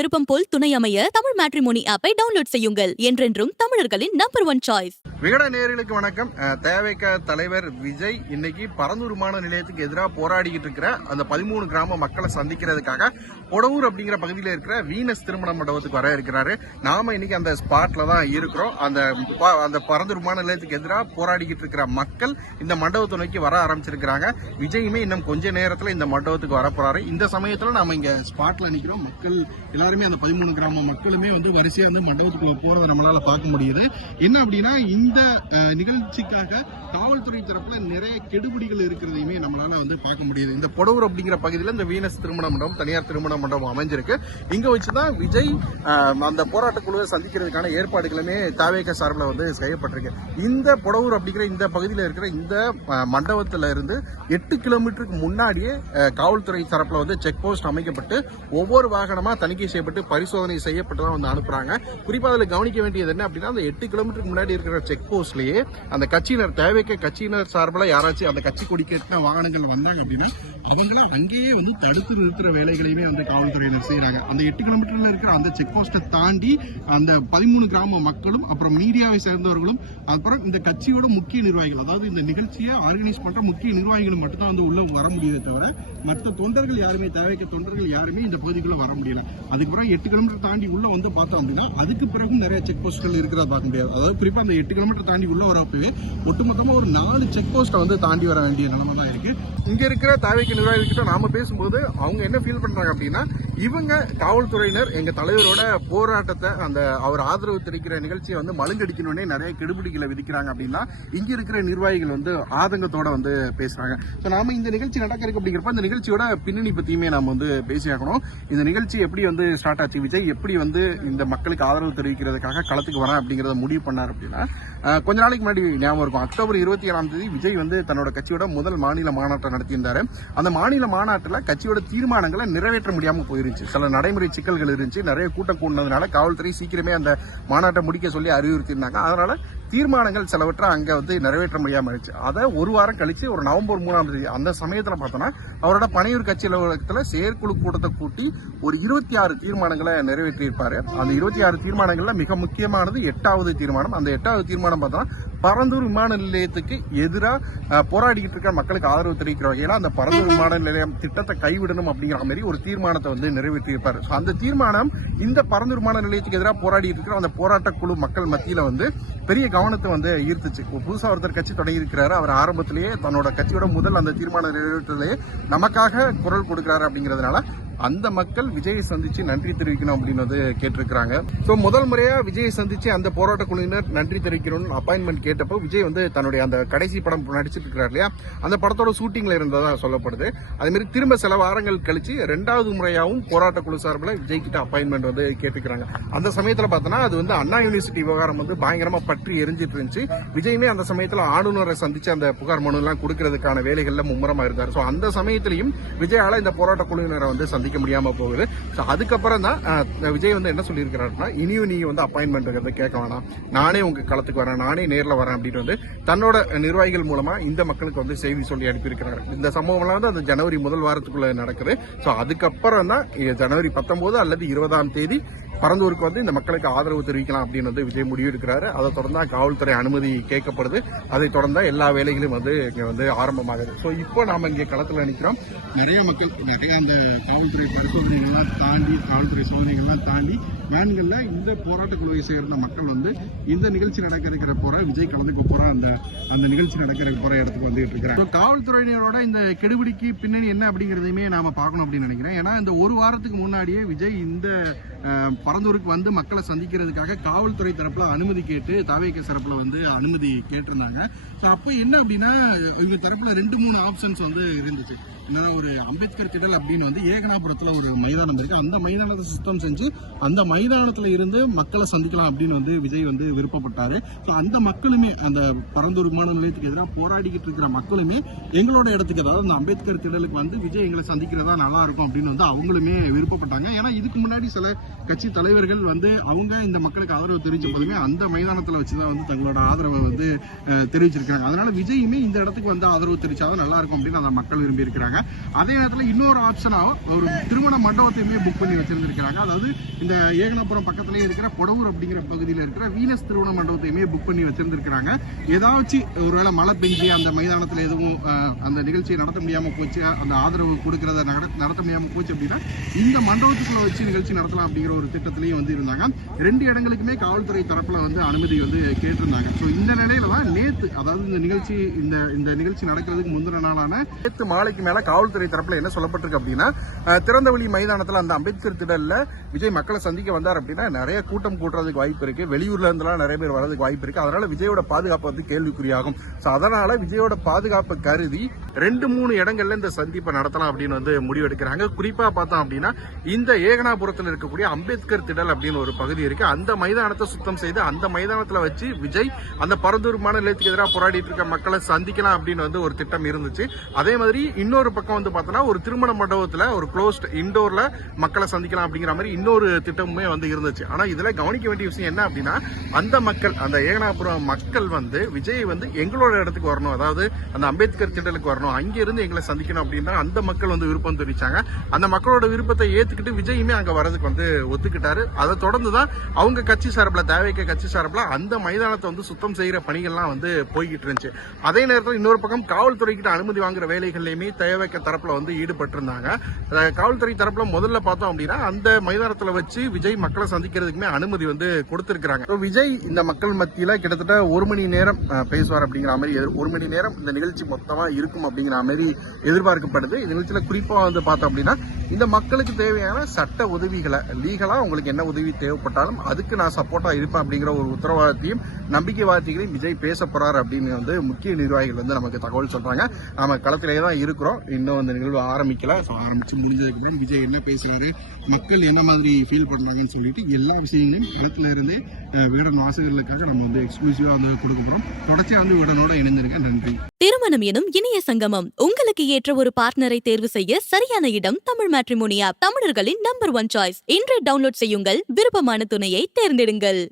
விருப்பம் போல் துணை அமைய தமிழ் மேட்ரிமோனி ஆப்பை டவுன்லோட் செய்யுங்கள். என்றென்றும் தமிழர்களின் நம்பர் 1 சாய்ஸ். விகட நேயர்களுக்கு வணக்கம். தேவைக்க தலைவர் விஜய் இன்னைக்கு பரந்தூர் விமான நிலையத்துக்கு எதிராக போராடிக்கிட்டு இருக்கிற அந்த 13 கிராம மக்களை சந்திக்கிறதுக்காக பொடவூர் அப்படிங்கிற பகுதியில் இருக்கிற வீனஸ் திருமண மண்டபத்துக்கு வர இருக்கிறாரு. நாம இன்னைக்கு அந்த ஸ்பாட்ல தான் இருக்கிறோம். அந்த பரந்தூர் விமான நிலையத்துக்கு எதிராக போராடிக்கிட்டு இருக்கிற மக்கள் இந்த மண்டபத்தை நோக்கி வர ஆரம்பிச்சிருக்கிறாங்க. விஜயுமே இன்னும் கொஞ்ச நேரத்தில் இந்த மண்டபத்துக்கு வர போறாரு. இந்த சமயத்துல நாம இங்க ஸ்பாட்ல நிக்கிறோம். மக்கள் எல்லாருமே அந்த 13 கிராம மக்களுமே வந்து வரிசையா வந்து மண்டபத்துக்குள்ள போறதை நம்மளால பார்க்க முடியுது. என்ன அப்படின்னா இந்த நிகழ்ச்சிக்காக காவல்துறை தரப்புல நிறைய கெடுபிடிகள் இருக்கிறதையுமே நம்மளால வந்து பார்க்க முடியுது. இந்த பொடவூர் அப்படிங்கிற பகுதியில் இந்த வீனஸ் திருமண மண்டபம் தனியார் திருமண மண்டபம் அமைஞ்சிருக்கு. இங்க வச்சுதான் விஜய் அந்த போராட்ட குழுவை சந்திக்கிறதுக்கான ஏற்பாடுகளுமே தாவேக சார்பில் வந்து செய்யப்பட்டிருக்கு. இந்த பொடவூர் அப்படிங்கிற இந்த பகுதியில் இருக்கிற இந்த மண்டபத்துல இருந்து 8 கிலோமீட்டருக்கு முன்னாடியே காவல்துறை தரப்புல வந்து செக் போஸ்ட் அமைக்கப்பட்டு ஒவ்வொரு வாகனமா தணிக்கை செய்யப்பட்டு பரிசோதனை செய்யப்பட்டு தான் வந்து அனுப்புறாங்க. குறிப்பா அதில் கவனிக்க வேண்டியது என்ன அப்படின்னா, அந்த 8 கிலோமீட்டருக்கு முன்னாடி இருக்கிற செக் போஸ்ட்லயே அந்த கட்சியினர் தேவைக்க கட்சியினர் சார்பில் யாராச்சும் அந்த கட்சி கொடி கேட்ட வாகனங்கள் வந்தாங்க அப்படின்னா அவங்கள அங்கேயே வந்து தடுத்து நிறுத்துற வேலைகளையுமே வந்து காவல்துறையினர் செய்யறாங்க. அந்த 8 கிலோமீட்டர்ல இருக்கிற அந்த செக் போஸ்ட்டை தாண்டி அந்த 13 கிராம மக்களும் அப்புறம் மீடியாவை சேர்ந்தவர்களும் அப்புறம் இந்த கட்சியோட முக்கிய நிர்வாகிகள், அதாவது இந்த நிகழ்ச்சியை ஆர்கனைஸ் பண்ற முக்கிய நிர்வாகிகளும் மட்டும்தான் வந்து உள்ள வர முடியுதே தவிர மற்ற தொண்டர்கள் யாருமே தேவைக்க தொண்டர்கள் யாருமே இந்த பகுதிக்குள்ள வர முடியல. அதுக்கப்புறம் 8 கிலோமீட்டர் தாண்டி உள்ள வந்து பார்த்தோம் அப்படின்னா அதுக்கு பிறகும் நிறைய செக் போஸ்ட்கள் இருக்கிறத பார்க்க முடியாது. அதாவது குறிப்பா அந்த 8 கிலோமீட்டர் தாண்டி உள்ள வரப்பவே ஒட்டுமொத்தமா ஒரு 4 செக் போஸ்ட்டை வந்து தாண்டி வர வேண்டிய நிலைமை தான் இருக்கு. இங்க இருக்கிற தேவைக்கு நிர்வாகிகிட்ட நாம பேசும்போது அவங்க என்ன ஃபீல் பண்றாங்க அப்படின்னா, இவங்க காவல்துறையினர் எங்க தலைவரோட போராட்டத்தை அந்த அவர் ஆதரவு தெரிவிக்கிற நிகழ்ச்சியை வந்து மழுங்கடிக்கணும்னே நிறைய கெடுபிடிகளை விதிக்கிறாங்க அப்படின்னா இங்க இருக்கிற நிர்வாகிகள் வந்து ஆதங்கத்தோட வந்து பேசுறாங்க. நாம இந்த நிகழ்ச்சி நடக்கிறதுக்கு அப்படிங்கிறப்ப இந்த நிகழ்ச்சியோட பின்னணி பத்தியுமே நாம வந்து பேசியாக்கணும். இந்த நிகழ்ச்சி எப்படி வந்து ஸ்டார்ட் ஆச்சு, விஜய் எப்படி வந்து இந்த மக்களுக்கு ஆதரவு தெரிவிக்கிறதுக்காக களத்துக்கு வரேன் அப்படிங்கறத முடிவு பண்ணார் அப்படின்னா, கொஞ்ச நாளைக்கு முன்னாடி ஞாபகம் இருக்கும், அக்டோபர் 27ஆம் தேதி விஜய் வந்து தன்னோட கட்சியோட முதல் மாநில மாநாட்டை நடத்தியிருந்தாரு. அந்த மாநில மாநாட்டில் கட்சியோட தீர்மானங்களை நிறைவேற்ற முடியாம போயிருச்சு. சில நடைமுறை சிக்கல்கள் இருந்துச்சு. நிறைய கூட்டம் கூடினதுனால காவல்துறை சீக்கிரமே அந்த மாநாட்டை முடிக்க சொல்லி அறிவுறுத்தியிருந்தாங்க. அதனால தீர்மானங்கள் சிலவற்றை அங்க வந்து நிறைவேற்ற முடியாம இருந்துச்சு. அதை ஒரு வாரம் கழிச்சு ஒரு நவம்பர் 3ஆம் தேதி அந்த சமயத்துல பார்த்தோம்னா அவரோட பனையூர் கட்சி அலுவலகத்துல செயற்குழு கூட்டத்தை கூட்டி ஒரு 26 தீர்மானங்களை நிறைவேற்றியிருப்பாரு. அந்த 26 தீர்மானங்கள்ல மிக முக்கியமானது 8வது தீர்மானம். அந்த 8வது தீர்மானம் பார்த்தோம்னா பரந்தூர் விமான நிலையத்துக்கு எதிராக போராடிக்கிட்டு இருக்கிற மக்களுக்கு ஆதரவு தெரிவிக்கிற வகையில அந்த பரந்தூர் விமான நிலையம் திட்டத்தை கைவிடணும் அப்படிங்கிற மாதிரி ஒரு தீர்மானத்தை வந்து நிறைவேற்றியிருப்பாரு. அந்த தீர்மானம் இந்த பரந்தூர் விமான நிலையத்துக்கு எதிராக போராடி இருக்கிற அந்த போராட்ட குழு மக்கள் மத்தியில வந்து பெரிய கவனத்தை வந்து ஈர்த்துச்சு. புதுசா ஒருத்தர் கட்சி தொடங்கி இருக்கிறாரு. அவர் ஆரம்பத்திலேயே தன்னோட கட்சியோட முதல் அந்த தீர்மானம் நிறைவேற்றலையே நமக்காக குரல் கொடுக்கிறாரு அப்படிங்கிறதுனால அந்த மக்கள் விஜயை சந்திச்சு நன்றி தெரிவிக்கணும் அப்படின்னு கேட்டிருக்கிறாங்க. சோ முதல் முறையா விஜயை சந்திச்சு அந்த போராட்ட குழுவினர் நன்றி தெரிவிக்கணும்னு அப்பாயின்மெண்ட் கேட்டப்போ விஜய் வந்து தன்னுடைய அந்த கடைசி படம் நடிச்சிட்டு இருக்கிறார் இல்லையா, அந்த படத்தோட ஷூட்டிங்ல இருந்ததா சொல்லப்படுது. அதே மாதிரி திரும்ப சில வாரங்கள் கழிச்சு 2வது முறையாவும் போராட்ட குழு சார்பில் விஜய் கிட்ட அப்பாயின்மெண்ட் வந்து கேட்டுக்கிறாங்க. அந்த சமயத்துல பார்த்தோன்னா அது வந்து அண்ணா யூனிவர்சிட்டி விவகாரம் வந்து பயங்கரமா பற்றி எரிஞ்சிட்டு இருந்துச்சு. விஜயுமே அந்த சமயத்துல ஆளுநரை சந்திச்சு அந்த புகார் மனு எல்லாம் கொடுக்கறதுக்கான வேலைகள்ல மும்முரமா இருந்தார். சோ அந்த சமயத்திலையும் விஜயால இந்த போராட்ட குழுவினரை வந்து சந்திக்க முடியாம போகுது. அதுக்கப்புறம் தான் விஜய் வந்து என்ன சொல்லியிருக்கிறாருன்னா, இனியும் நீ வந்து அப்பாயின்மெண்ட் கேட்க வேணாம், நானே உங்க களத்துக்கு வரேன், நானே நேரில் வரேன் அப்படின்னு வந்து தன்னோட நிர்வாகிகள் மூலமா இந்த மக்களுக்கு வந்து செய்தி சொல்லி அனுப்பியிருக்கிறாரு. இந்த சம்பவம்லாம் வந்து அந்த ஜனவரி முதல் வாரத்துக்குள்ள நடக்குது. ஸோ அதுக்கப்புறம் தான் ஜனவரி 19 அல்லது 20ஆம் தேதி பரந்தூருக்கு வந்து இந்த மக்களுக்கு ஆதரவு தெரிவிக்கலாம் அப்படின்னு வந்து விஜய் முடிவு எடுக்கிறாரு. அதை தொடர்ந்து காவல்துறை அனுமதி கேட்கப்படுது. அதை தொடர்ந்து எல்லா வேலைகளும் வந்து இங்க வந்து ஆரம்பமாகுது. ஸோ இப்போ நாம இங்கே களத்தில் நிற்கிறோம். நிறைய மக்கள் நிறைய அந்த காவல்துறை பரிசோதனைகள்லாம் தாண்டி காவல்துறை சோதனைகள்லாம் தாண்டி வேன்கள்ல இந்த போராட்ட குழுவை சேர்ந்த மக்கள் வந்து இந்த நிகழ்ச்சி நடக்கிற போற விஜய் கலந்துக்க போற அந்த நிகழ்ச்சி நடக்கிற போற இடத்துக்கு வந்துட்டு இருக்கிறாங்க. காவல்துறையினரோட இந்த கெடுபிடிக்கு பின்னணி என்ன அப்படிங்கறதையுமே நாம பார்க்கணும் அப்படின்னு நினைக்கிறேன். ஏன்னா இந்த ஒரு வாரத்துக்கு முன்னாடியே விஜய் இந்த பரந்தூருக்கு வந்து மக்களை சந்திக்கிறதுக்காக காவல்துறை தரப்புல அனுமதி கேட்டு தாவேக தரப்புல வந்து அனுமதி கேட்டிருந்தாங்க. அப்போ என்ன அப்படின்னா இவங்க தரப்புல 2-3 ஆப்ஷன்ஸ் வந்து இருந்துச்சு. என்னன்னா ஒரு அம்பேத்கர் திடல் அப்படின்னு வந்து ஏகனாபுரத்துல ஒரு மைதானம் இருக்கு. அந்த மைதானத்தை சுத்தம் செஞ்சு அந்த மைதானத்துல இருந்து மக்களை சந்திக்கலாம் அப்படின்னு வந்து விஜய் வந்து விருப்பப்பட்டாரு. அந்த மக்களுமே அந்த பரந்தூர் விமான நிலையத்துக்கு எதிராக போராடிக்கிட்டு இருக்கிற மக்களுமே எங்களோட இடத்துக்கு, அதாவது அந்த அம்பேத்கர் திடலுக்கு வந்து விஜய் எங்களை சந்திக்கிறதா நல்லா இருக்கும் அப்படின்னு வந்து அவங்களுமே விருப்பப்பட்டாங்க. ஏன்னா இதுக்கு முன்னாடி சில கட்சி தலைவர்கள் வந்து அவங்க இந்த மக்களுக்கு ஆதரவு தெரிவிச்ச போதுமே அந்த மைதானத்துல வச்சுதான் வந்து தங்களோட ஆதரவை வந்து தெரிவிச்சிருக்காங்க. அதனால விஜயுமே இந்த இடத்துக்கு வந்து ஆதரவு தெரிவிச்சாதான் நல்லா இருக்கும் அப்படின்னு அந்த மக்கள் விரும்பி இருக்கிறாங்க. அதே நேரத்துல இன்னொரு ஆப்ஷனா ஒரு திருமண மண்டபத்தையுமே புக் பண்ணி வச்சிருந்திருக்காங்க. அதாவது இந்த ஏகனாபுரம் பக்கத்திலேயே இருக்கிற பொடவூர் அப்படிங்கிற பகுதியில் இருக்கிற வீனஸ் திருமண மண்டபத்தையுமே புக் பண்ணி வச்சிருந்திருக்காங்க. ஏதாச்சும் ஒருவேளை மழை பெஞ்சு அந்த மைதானத்துல எதுவும் அந்த நிகழ்ச்சியை நடத்த முடியாம போச்சு, அந்த ஆதரவு கொடுக்கறத நடத்த முடியாம போச்சு அப்படின்னா இந்த மண்டபத்துக்குள்ள வச்சு நிகழ்ச்சி நடத்தலாம் அப்படிங்கிற ஒரு திட்டத்திலையும் வந்து இருந்தாங்க. 2 இடங்களுக்குமே காவல்துறை தரப்புல வந்து அனுமதி வந்து கேட்டிருந்தாங்க. ஸோ இந்த நிலையில தான் நேத்து, அதாவது இந்த நிகழ்ச்சி நடக்கிறதுக்கு முந்தின நாளான நேத்து மாலைக்கு மேல காவல்துறை தரப்புல என்ன சொல்லப்பட்டிருக்கு அப்படின்னா, திறந்தவெளி மைதானத்துல அந்த அம்பேத்கர் திடல்ல விஜய் மக்களை சந்திக்க வந்தார் அப்படின்னா நிறைய கூட்டம் கூட்டுறதுக்கு வாய்ப்பு இருக்கு, வெளியூர்ல இருந்தெல்லாம் நிறைய பேர் வரதுக்கு வாய்ப்பு இருக்கு. அதனால விஜயோட பாதுகாப்பு வந்து கேள்விக்குறியாகும். ஸோ அதனால விஜயோட பாதுகாப்பை கருதி 2-3 இடங்கள்ல இந்த சந்திப்பை நடத்தலாம் அப்படின்னு வந்து முடிவெடுக்கிறாங்க. குறிப்பா பார்த்தோம் அப்படின்னா இந்த ஏகனாபுரத்தில் இருக்கக்கூடிய அம்பேத்கர் திடல் அப்படின்னு ஒரு பகுதி இருக்கு. அந்த மைதானத்தை சுத்தம் செய்து அந்த மைதானத்துல வச்சு விஜய் அந்த பரந்தூர் விமான நிலையத்துக்கு எதிராக போராடிட்டு இருக்க மக்களை சந்திக்கலாம் அப்படின்னு வந்து ஒரு திட்டம் இருந்துச்சு. அதே மாதிரி இன்னொரு பக்கம் வந்து பார்த்தோன்னா ஒரு திருமண மண்டபத்துல ஒரு க்ளோஸ்ட் இண்டோர்ல மக்களை சந்திக்கலாம் அப்படிங்கிற மாதிரி இன்னொரு திட்டமுமே வந்து இருந்துச்சு. ஆனா இதுல கவனிக்க வேண்டிய விஷயம் என்ன அப்படின்னா, அந்த மக்கள், அந்த ஏகனாபுரம் மக்கள் வந்து விஜய் வந்து எங்களோட இடத்துக்கு வரணும், அதாவது அந்த அம்பேத்கர் திடலுக்கு வரணும், அங்க இருந்து எங்களை சந்திக்கணும் அப்படின்னா அந்த மக்கள் வந்து விருப்பம் தெரிவிச்சாங்க. அந்த மக்களோட விருப்பத்தை ஏத்துக்கிட்டு விஜயுமே அங்க வரதுக்கு வந்து ஒத்துக்கிட்டாரு. அதை தொடர்ந்துதான் அவங்க கட்சி சார்பில், தேவைக்க கட்சி சார்பில் அந்த மைதானத்தை வந்து சுத்தம் செய்யற பணிகள்லாம் வந்து போய்கிட்டு இருந்துச்சு. அதே நேரத்தில் இன்னொரு பக்கம் காவல்துறை கிட்ட அனுமதி வாங்குற வேலைகள்லயுமே தேவைக்க தரப்புல வந்து ஈடுபட்டு இருந்தாங்க. காவல்துறை தரப்புல முதல்ல பார்த்தோம் அப்படின்னா அந்த மைதானத்துல வச்சு விஜய் மக்களை சந்திக்கிறதுக்குமே அனுமதி வந்து கொடுத்திருக்காங்க. விஜய் இந்த மக்கள் மத்தியில கிட்டத்தட்ட 1 மணி நேரம் பேசுவார் அப்படிங்கிற மாதிரி, 1 மணி நேரம் இந்த நிகழ்ச்சி மொத்தமா இருக்கும் அப்படிங்கிற மாதிரி எதிர்பார்க்கப்படுது. இந்த நிகழ்ச்சியில குறிப்பா வந்து பார்த்தோம் அப்படின்னா இந்த மக்களுக்கு தேவையான சட்ட உதவிகளை, லீகலா உங்களுக்கு என்ன உதவி தேவைப்பட்டாலும் அதுக்கு நான் சப்போர்ட்டா இருப்பேன் அப்படிங்கிற ஒரு உத்தரவாதத்தையும் நம்பிக்கை வார்த்தைகளையும் விஜய் பேச போறாரு அப்படின்னு வந்து முக்கிய நிர்வாகிகள் வந்து நமக்கு தகவல் சொல்றாங்க. நாம களத்திலேயே தான் இருக்கிறோம், இன்னும் அந்த நிகழ்வு ஆரம்பிக்கல. ஆரம்பிச்சு முடிஞ்சதுக்கு பிறகு விஜய் என்ன பேசுறாரு, மக்கள் என்ன மாதிரி ஃபீல் பண்றாங்கன்னு சொல்லிட்டு எல்லா விஷயங்களையும் களத்துல இருந்து வேடன் வாசகர்களுக்காக நம்ம வந்து எக்ஸ்க்ளூசிவா வந்து கொடுக்க போறோம். தொடர்ச்சியா வந்து வேடனோட இணைந்திருக்கேன். நன்றி. திருமணம் எனும் இணைய சங்கமம். உங்களுக்கு ஏற்ற ஒரு பார்ட்னரை தேர்வு செய்ய சரியான இடம் தமிழ் மேட்ரிமோனி ஆப். தமிழர்களின் நம்பர் 1 சாய்ஸ். இன்றே டவுன்லோட் செய்யுங்கள். விருப்பமான துணையை தேர்ந்தெடுங்கள்.